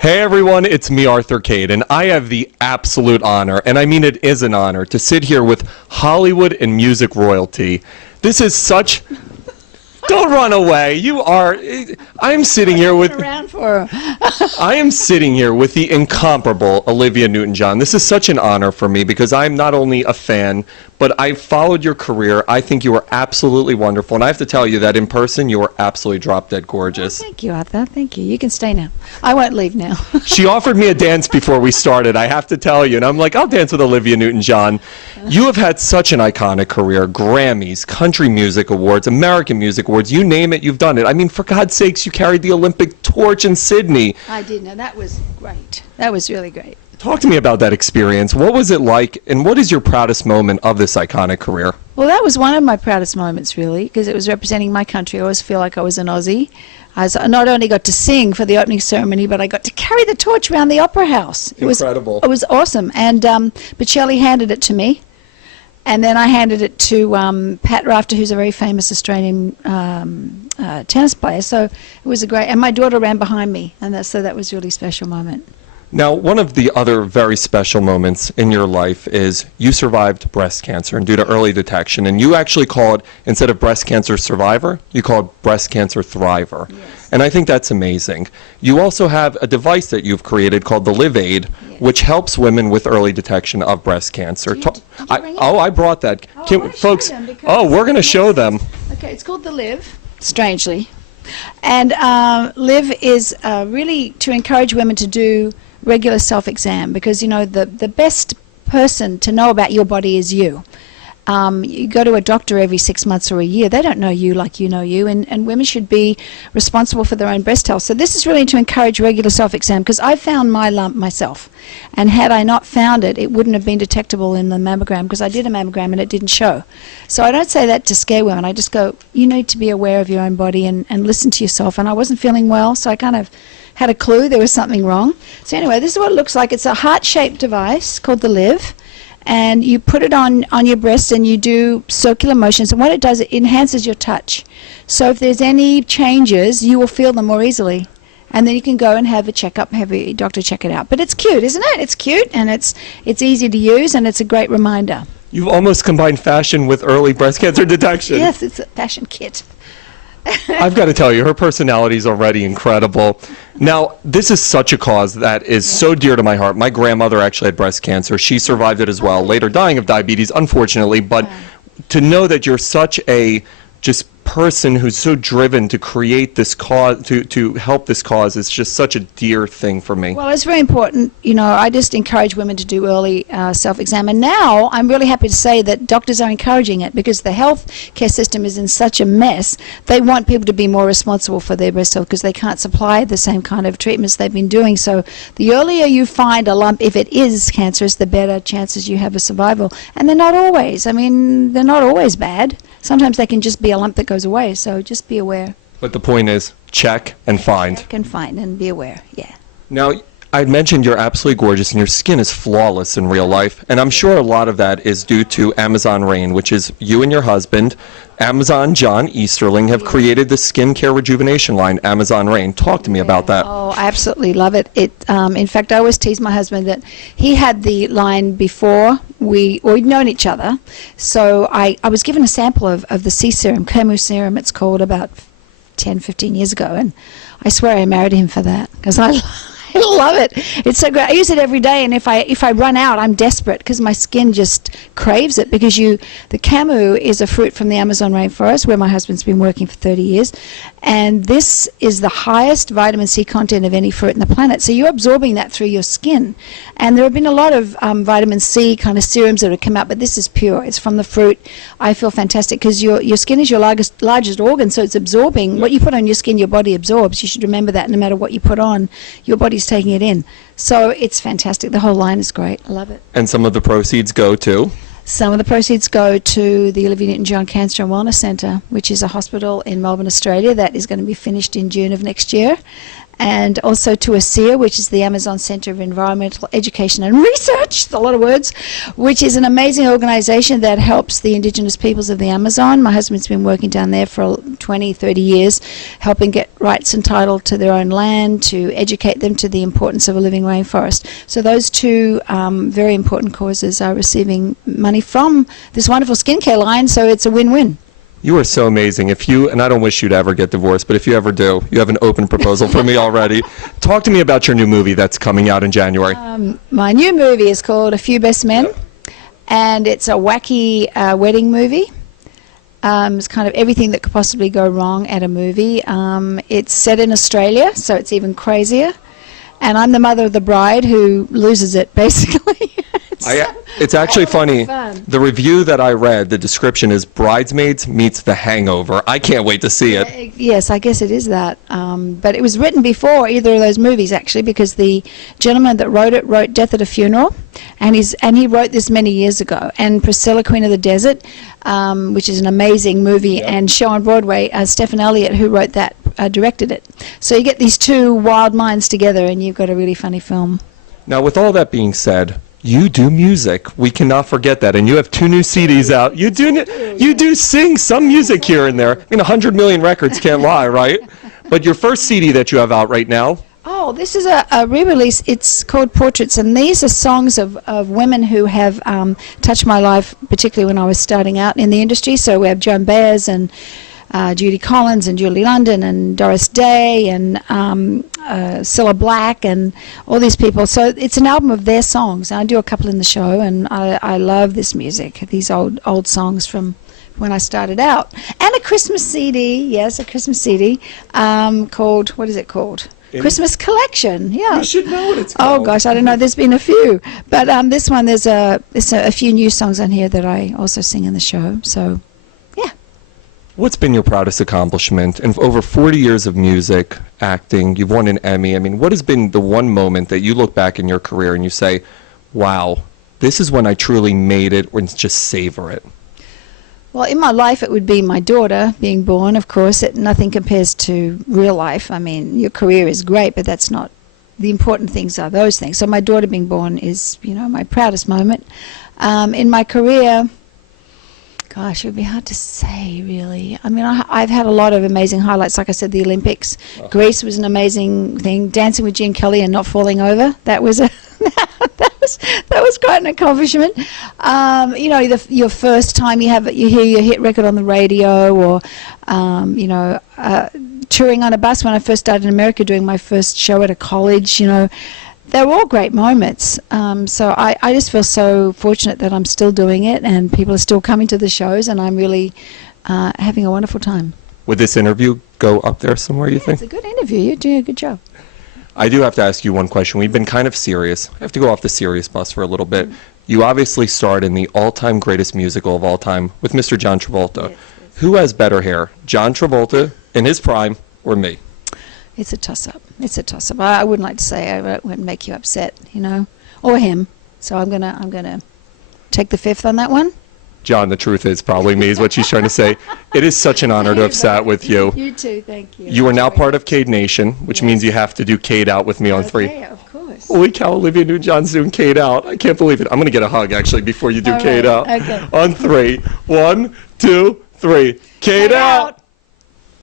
Hey everyone, it's me, ArthurKade, and I have the absolute honor, and I mean it is an honor, to sit here with Hollywood and music royalty. This is such... Don't run away. I'm sitting here with... I am sitting here with the incomparable Olivia Newton-John. This is such an honor for me because I'm not only a fan, but I followed your career. I think you are absolutely wonderful. And I have to tell you that in person, you are absolutely drop-dead gorgeous. Oh, thank you, Arthur. Thank you. You can stay now. I won't leave now. She offered me a dance before we started, I have to tell you. And I'm like, I'll dance with Olivia Newton-John. You have had such an iconic career. Grammys, Country Music Awards, American Music Awards, you name it, you've done it. I mean, for God's sakes, you carried the Olympic torch in Sydney. I did. No, that was great. That was really great. Talk to me about that experience. What was it like, and what is your proudest moment of this iconic career? Well, that was one of my proudest moments, really, because it was representing my country. I always feel like I was an Aussie. I not only got to sing for the opening ceremony, but I got to carry the torch around the Opera House. Incredible. It was awesome. And but Shelley handed it to me, and then I handed it to Pat Rafter, who's a very famous Australian tennis player. So it was a great, and my daughter ran behind me, and so that was a really special moment. Now, one of the other very special moments in your life is you survived breast cancer and due to early detection, and you actually call it, instead of breast cancer survivor, you call it breast cancer thriver. Yes. And I think that's amazing. You also have a device that you've created called the LiveAid, yes, which helps women with early detection of breast cancer. I brought that. Folks, we're going to show them. Okay, it's called the Live, strangely. And Live is really to encourage women to do regular self-exam, because you know the best person to know about your body is you. You go to a doctor every 6 months or a year. They don't know you like you know you, and women should be responsible for their own breast health. So this is really to encourage regular self-exam, because I found my lump myself, and had I not found it, it wouldn't have been detectable in the mammogram, because I did a mammogram and it didn't show. So I don't say that to scare women. I just go, you need to be aware of your own body and listen to yourself. And I wasn't feeling well, so I kind of had a clue there was something wrong. So anyway, this is what it looks like. It's a heart-shaped device called the Live, and you put it on your breast and you do circular motions, and what it does, it enhances your touch. So if there's any changes, you will feel them more easily, and then you can go and have a checkup, have your doctor check it out. But it's cute, isn't it? It's cute, and it's easy to use, and it's a great reminder. You've almost combined fashion with early breast cancer detection. Yes, it's a fashion kit. I've got to tell you, her personality is already incredible. Now, this is such a cause that is so dear to my heart. My grandmother actually had breast cancer. She survived it as well, later dying of diabetes, unfortunately. But to know that you're such a just person who's so driven to create this cause, to help this cause, is just such a dear thing for me. Well, it's very important. You know, I just encourage women to do early self-exam, and now I'm really happy to say that doctors are encouraging it, because the health care system is in such a mess. They want people to be more responsible for their breast health, because they can't supply the same kind of treatments they've been doing. So the earlier you find a lump, if it is cancerous, the better chances you have of survival. And they're not always. I mean, they're not always bad. Sometimes they can just be a lump that goes away, so just be aware. But the point is, check and find. Check and find and be aware, yeah. Now, I mentioned you're absolutely gorgeous and your skin is flawless in real life, and I'm sure a lot of that is due to Amazon Rain, which is you and your husband, Amazon John Easterling, have created the skincare rejuvenation line, Amazon Rain. Talk to me about that. Oh, I absolutely love it. In fact, I always tease my husband that he had the line before we'd known each other. So I was given a sample of the sea serum, Camus serum it's called, about 10, 15 years ago, and I swear I married him for that, because I love it. It's so great. I use it every day, and if I run out, I'm desperate, because my skin just craves it. Because the camu is a fruit from the Amazon rainforest, where my husband's been working for 30 years, and this is the highest vitamin C content of any fruit on the planet. So you're absorbing that through your skin, and there have been a lot of vitamin C kind of serums that have come out, but this is pure. It's from the fruit. I feel fantastic, because your skin is your largest organ, so it's absorbing what you put on your skin. Your body absorbs. You should remember that. No matter what you put on, your body's taking it in. So it's fantastic. The whole line is great. I love it. And some of the proceeds go to? Some of the proceeds go to the Olivia Newton-John Cancer and Wellness Centre, which is a hospital in Melbourne, Australia, that is going to be finished in June of next year. and also to ASEA, which is the Amazon Center of Environmental Education and Research, it's a lot of words, which is an amazing organization that helps the indigenous peoples of the Amazon. My husband's been working down there for 20, 30 years, helping get rights and title to their own land, to educate them to the importance of a living rainforest. So those two very important causes are receiving money from this wonderful skincare line, so it's a win-win. You are so amazing. If you, and I don't wish you to ever get divorced, but if you ever do, you have an open proposal for me already. Talk to me about your new movie that's coming out in January. My new movie is called A Few Best Men, and it's a wacky wedding movie. It's kind of everything that could possibly go wrong at a movie. It's set in Australia, so it's even crazier. And I'm the mother of the bride who loses it, basically. It's actually funny. Fun. The review that I read, the description is Bridesmaids meets The Hangover. I can't wait to see it. Yes, I guess it is that. But it was written before either of those movies, actually, because the gentleman that wrote it wrote Death at a Funeral, and he wrote this many years ago. And Priscilla, Queen of the Desert, which is an amazing movie and show on Broadway, Stephen Elliott, who wrote that, directed it. So you get these two wild minds together, and you've got a really funny film. Now, with all that being said, you do music. We cannot forget that. And you have 2 new CDs out. You do sing some music here and there. I mean, 100 million records can't lie, right? But your first CD that you have out right now. Oh, this is a re-release. It's called Portraits, and these are songs of women who have touched my life, particularly when I was starting out in the industry. So we have Joan Baez and Judy Collins and Julie London and Doris Day and Cilla Black and all these people. So it's an album of their songs. I do a couple in the show, and I love this music, these old songs from when I started out. And a Christmas CD, yes, a Christmas CD called, what is it called? Christmas Collection, yeah. You should know what it's called. Oh gosh, I don't know. There's been a few, but this one there's a few new songs on here that I also sing in the show. So, yeah. What's been your proudest accomplishment? In over 40 years of music, acting, you've won an Emmy. I mean, what has been the one moment that you look back in your career and you say, wow, this is when I truly made it, or just savor it? Well, in my life, it would be my daughter being born, of course. Nothing compares to real life. I mean, your career is great, but that's not, the important things are those things. So my daughter being born is, my proudest moment. In my career, gosh, it would be hard to say, really. I mean, I've had a lot of amazing highlights. Like I said, the Olympics. Greece was an amazing thing. Dancing with Gene Kelly and not falling over. That was that was quite an accomplishment. Your first time you hear your hit record on the radio, or touring on a bus when I first started in America, doing my first show at a college. They're all great moments. So I just feel so fortunate that I'm still doing it and people are still coming to the shows, and I'm really having a wonderful time. Would this interview go up there somewhere, you think? It's a good interview. You're doing a good job. I do have to ask you one question. We've been kind of serious. I have to go off the serious bus for a little bit. You obviously starred in the all-time greatest musical of all time with Mr. John Travolta. Yes. Who has better hair, John Travolta in his prime or me? It's a toss-up. I wouldn't like to say. I wouldn't make you upset, or him. So I'm gonna take the fifth on that one. John, the truth is probably me, is what she's trying to say. It is such an honor to have sat with you. You too, thank you. You are now part of Kade Nation, which means you have to do Kade Out with me on 3. Okay, of course. Holy cow, Olivia Newton-John's doing Kade Out. I can't believe it. I'm going to get a hug, actually, before you do Kade Out. Okay. On 3. 1, 2, 3. Kade Out!